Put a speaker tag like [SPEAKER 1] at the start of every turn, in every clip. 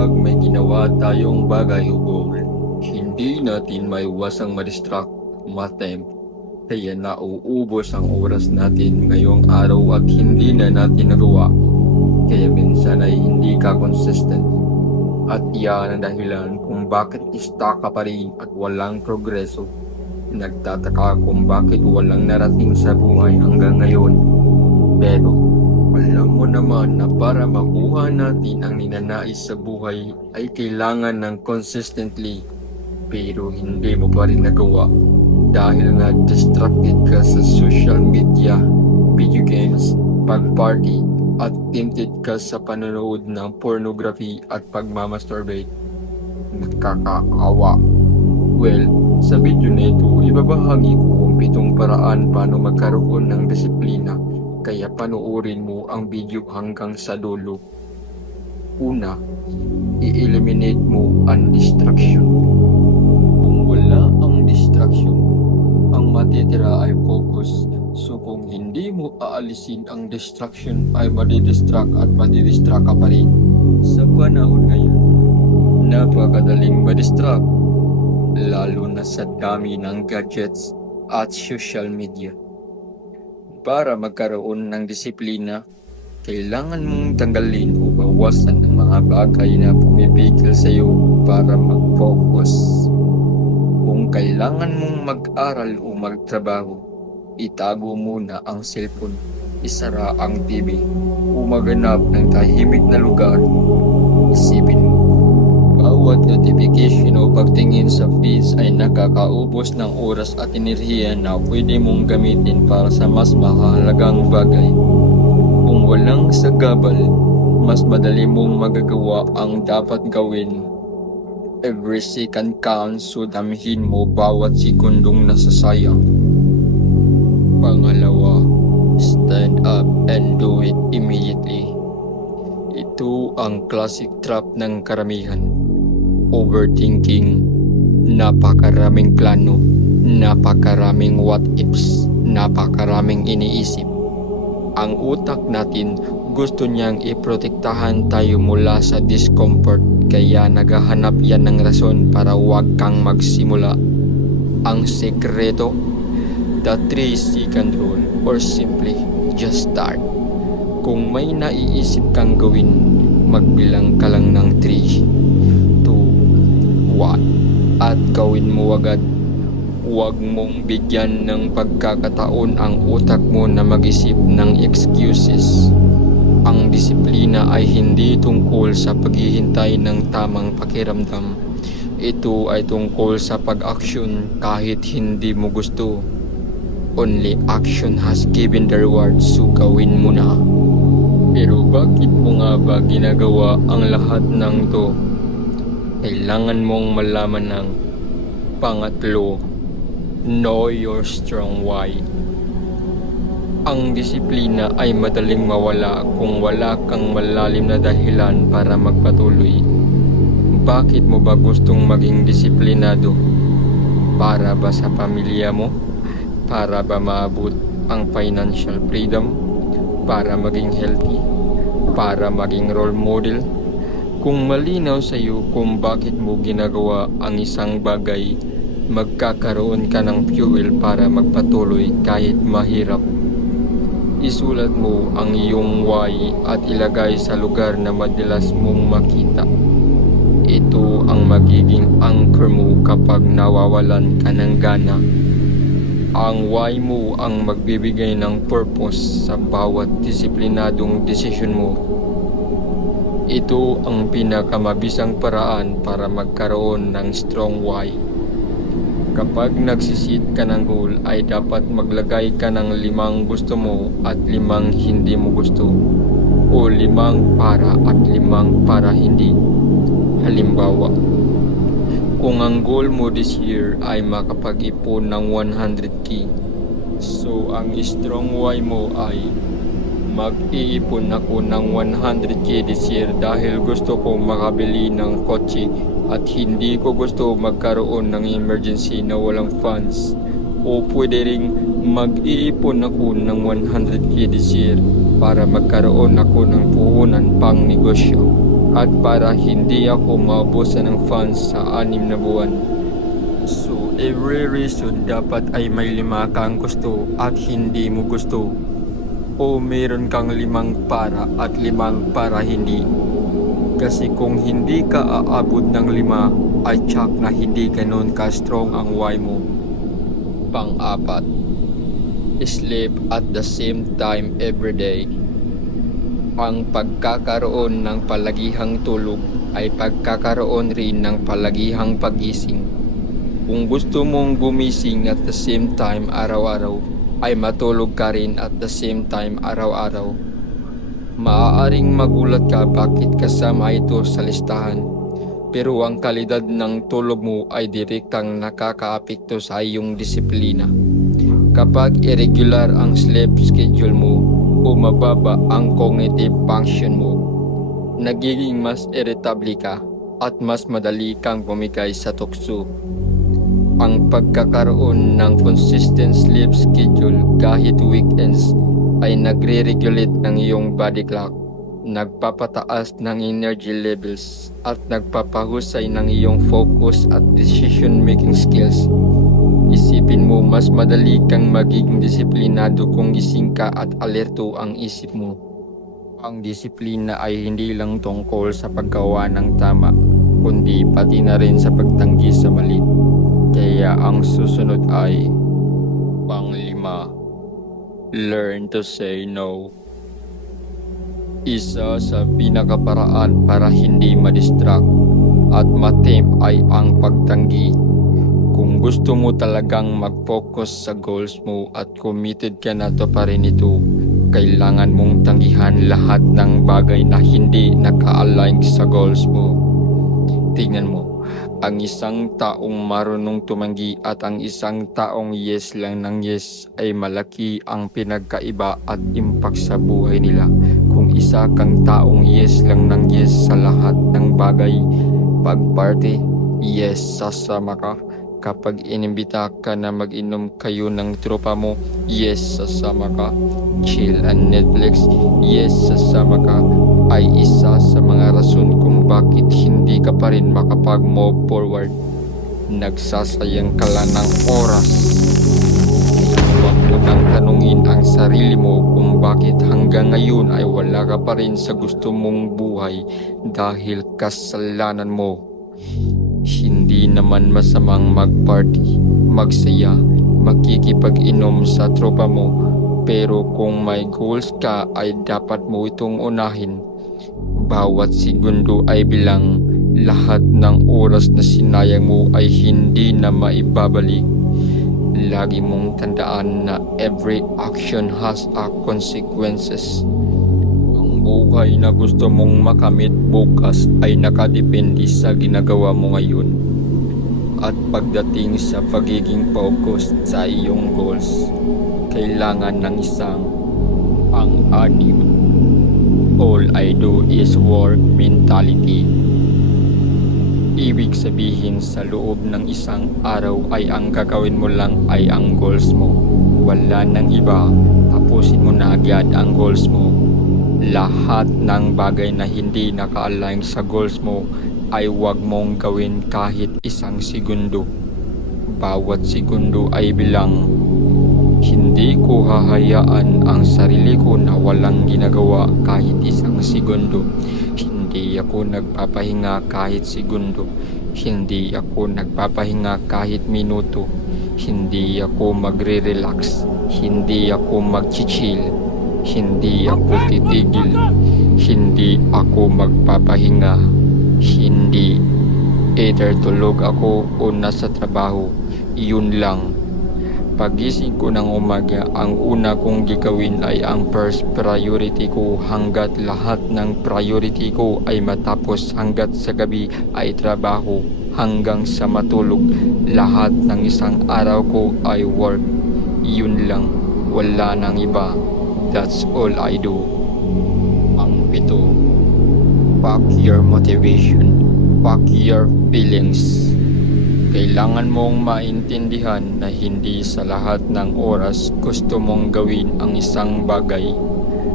[SPEAKER 1] Kapag may ginawa tayong bagay o hindi natin maiwasang ma-distract, matempt, kaya nauubos ang oras natin ngayong araw at hindi na natin nagawa. Kaya minsan ay hindi ka consistent. At yan ang dahilan kung bakit stuck ka pa rin at walang progreso. Nagtataka kung bakit walang narating sa buhay hanggang ngayon. Pero alam mo naman na para makuha natin ang ninanais sa buhay ay kailangan ng consistently pero hindi mo pa rin nagawa dahil nga distracted ka sa social media, video games, pag-party at tempted ka sa panonood ng pornography at pagmamasturbate. Nakakaawa. Well, sa video na ito, ibabahagi ko ang pitong paraan paano magkaroon ng disiplina kaya panoorin mo ang video hanggang sa dulo. Una, i-eliminate mo ang distraction. Kung wala ang distraction, ang matitira ay focus. So kung hindi mo aalisin ang distraction ay madidistract at madidistract ka pa rin. Sa panahon ngayon, napakadaling madistract. Lalo na sa dami ng gadgets at social media. Para magkaroon ng disiplina, kailangan mong tanggalin o bawasan ang mga bagay na pumipigil sa iyo para mag-focus. Kung kailangan mong mag-aral o magtrabaho, itago muna ang cellphone, isara ang TV, o maganap ng tahimik na lugar. Isipin bawat notification o pagtingin sa feeds ay nakakaubos ng oras at enerhiya na pwede mong gamitin para sa mas mahalagang bagay. Kung walang sagabal, mas madali mong magagawa ang dapat gawin. Every second counts so damihin mo bawat sekundong nasasayang. Pangalawa, stand up and do it immediately. Ito ang classic trap ng karamihan. Overthinking, napakaraming plano, napakaraming what ifs, napakaraming iniisip. Ang utak natin gusto niyang iprotektahan tayo mula sa discomfort kaya naghahanap yan ng rason para huwag kang magsimula. Ang sekreto, the 3 second rule or simply just start. Kung may naiisip kang gawin, magbilang ka lang ng 3, 2, 1 at gawin mo agad. Huwag mong bigyan ng pagkakataon ang utak mo na mag-isip ng excuses. Ang disiplina ay hindi tungkol sa paghihintay ng tamang pakiramdam. Ito ay tungkol sa pag-action kahit hindi mo gusto. Only action has given the reward so gawin mo na. Pero bakit mo nga ba ginagawa ang lahat ng to? Kailangan mong malaman ng pangatlo, know your strong why. Ang disiplina ay madaling mawala kung wala kang malalim na dahilan para magpatuloy. Bakit mo ba gustong maging disiplinado? Para ba sa pamilya mo? Para ba maabot ang financial freedom? Para maging healthy? Para maging role model? Kung malinaw sa iyo kung bakit mo ginagawa ang isang bagay, magkakaroon ka ng fuel para magpatuloy kahit mahirap. Isulat mo ang iyong why at ilagay sa lugar na madalas mong makita. Ito ang magiging anchor mo kapag nawawalan ka ng gana. Ang why mo ang magbibigay ng purpose sa bawat disiplinadong desisyon mo. Ito ang pinakamabisang paraan para magkaroon ng strong why. Kapag nagsisit ka ng goal ay dapat maglagay ka ng limang gusto mo at limang hindi mo gusto o limang para at limang para hindi. Halimbawa, kung ang goal mo this year ay makapag-ipon ng 100k, so ang strong why mo ay mag-iipon ako ng 100k this year dahil gusto kong makabili ng kotse at hindi ko gusto magkaroon ng emergency na walang funds o pwede ring mag-iipon ako ng 100k this year para magkaroon ako ng puhunan pang negosyo. at para hindi ako maubusan ng funds sa anim na buwan. So, every reason dapat ay may lima kang gusto at hindi mo gusto. O meron kang limang para at limang para hindi. Kasi kung hindi ka aabot ng lima, ay tsak na hindi ganon ka-strong ang why mo. Pang-apat, sleep at the same time every day. Ang pagkakaroon ng palagihang tulog ay pagkakaroon rin ng palagihang pagising. Kung gusto mong gumising at the same time araw-araw, ay matulog ka rin at the same time araw-araw. Maaaring magulat ka bakit kasama ito sa listahan. Pero ang kalidad ng tulog mo ay direktang nakakaapekto sa iyong disiplina. Kapag irregular ang sleep schedule mo o mababa ang cognitive function mo, nagiging mas irritable ka at mas madali kang bumigay sa tukso. Ang pagkakaroon ng consistent sleep schedule kahit weekends ay nagre-regulate ng iyong body clock, nagpapataas ng energy levels at nagpapahusay ng iyong focus at decision making skills. Isipin mo mas madali kang magiging disiplinado kung gising ka at alerto ang isip mo. Ang disiplina ay hindi lang tungkol sa paggawa ng tama, kundi pati na rin sa pagtanggi sa mali. Kaya ang susunod ay Panglima Learn to say no Isa sa pinakaparaan para hindi madistract at matim ay ang pagtanggi. Kung gusto mo talagang mag-focus sa goals mo at committed ka na to pa rin ito, kailangan mong tanggihan lahat ng bagay na hindi naka-align sa goals mo. Tingnan mo, ang isang taong marunong tumanggi at ang isang taong yes lang ng yes ay malaki ang pinagkaiba at impact sa buhay nila. Kung isa kang taong yes lang ng yes sa lahat ng bagay, pag party, yes, sasama ka. Kapag inimbita ka na mag-inom kayo ng tropa mo, yes, sasama ka. Chill and Netflix, yes, sasama ka. Ay isa sa mga rason kung bakit hindi ka pa rin makapag-move forward. Nagsasayang ka lang ng oras. Huwag mo nang tanungin ang sarili mo kung bakit hanggang ngayon ay wala ka pa rin sa gusto mong buhay dahil kasalanan mo. Hindi naman masamang mag-party, magsaya, makikipag-inom sa tropa mo. Pero kung may goals ka ay dapat mo itong unahin. Bawat segundo ay bilang lahat ng oras na sinayang mo ay hindi na maibabalik. Lagi mong tandaan na every action has a consequences. Ang buhay na gusto mong makamit bukas ay nakadepende sa ginagawa mo ngayon. At pagdating sa pagiging focused sa iyong goals, kailangan ng isang ang-anim. All I do is work mentality. Ibig sabihin sa loob ng isang araw ay ang gagawin mo lang ay ang goals mo. Wala nang iba, tapusin mo na agad ang goals mo. Lahat ng bagay na hindi naka-align sa goals mo ay huwag mong gawin kahit isang segundo. Bawat segundo ay bilang. Hindi ko hahayaan ang sarili ko na walang ginagawa kahit isang segundo. Hindi ako nagpapahinga kahit segundo. Hindi ako nagpapahinga kahit minuto. Hindi ako magre-relax. Hindi ako mag-chill. Hindi ako titigil. Hindi ako magpapahinga. Hindi. Either tulog ako o nasa trabaho. Yun lang. Pagising ko ng umaga, ang una kong gagawin ay ang first priority ko hanggat lahat ng priority ko ay matapos hanggat sa gabi ay trabaho hanggang sa matulog. Lahat ng isang araw ko ay work. Yun lang. Wala nang iba. That's all I do. Pack your motivation. Pack your feelings. Kailangan mong maintindihan na hindi sa lahat ng oras gusto mong gawin ang isang bagay.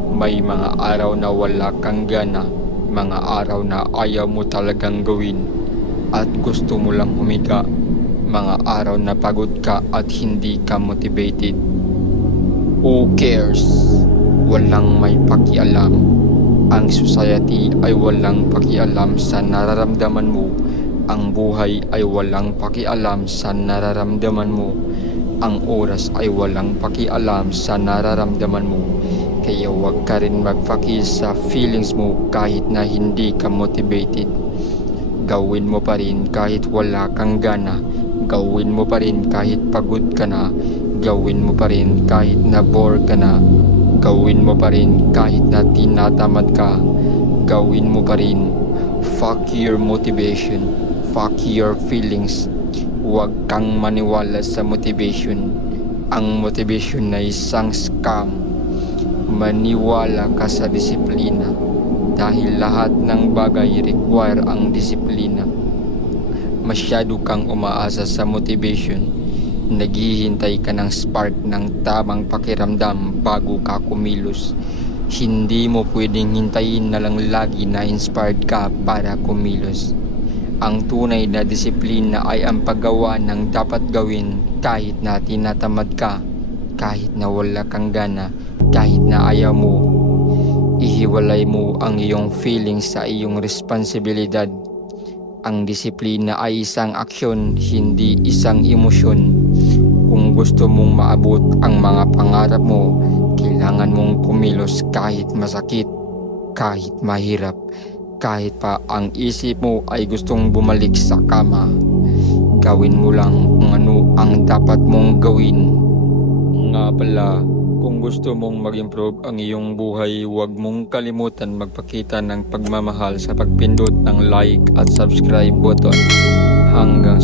[SPEAKER 1] May mga araw na wala kang gana. mga araw na ayaw mo talagang gawin at gusto mo lang humiga. Mga araw na pagod ka at hindi ka motivated. Who cares? Walang may pakialam. Ang society ay walang pakialam sa nararamdaman mo. Ang buhay ay walang pakialam sa nararamdaman mo. Ang oras ay walang pakialam sa nararamdaman mo. Kaya huwag ka rin magpakis sa feelings mo kahit na hindi ka motivated. Gawin mo pa rin kahit wala kang gana. Gawin mo pa rin kahit pagod ka na. Gawin mo pa rin kahit na bore ka na. Gawin mo pa rin kahit na tinatamad ka. Gawin mo pa rin. Fuck your motivation. Fuck your feelings. Huwag kang maniwala sa motivation. Ang motivation na isang scam. Maniwala ka sa disiplina. Dahil lahat ng bagay require ang disiplina. Masyado kang umaasa sa motivation. Naghihintay ka ng spark ng tamang pakiramdam bago ka kumilos. Hindi mo pwedeng hintayin na lang lagi na inspired ka para kumilos. Ang tunay na disiplina ay ang paggawa ng dapat gawin kahit na tinatamad ka, kahit na wala kang gana, kahit na ayaw mo. Ihiwalay mo ang iyong feelings sa iyong responsibilidad. Ang disiplina ay isang aksyon, hindi isang emosyon. Gusto mong maabot ang mga pangarap mo, kailangan mong kumilos kahit masakit, kahit mahirap, kahit pa ang isip mo ay gustong bumalik sa kama. Gawin mo lang kung ano ang dapat mong gawin. Nga pala, kung gusto mong mag-improve ang iyong buhay, huwag mong kalimutan magpakita ng pagmamahal sa pagpindot ng like at subscribe button. Hanggang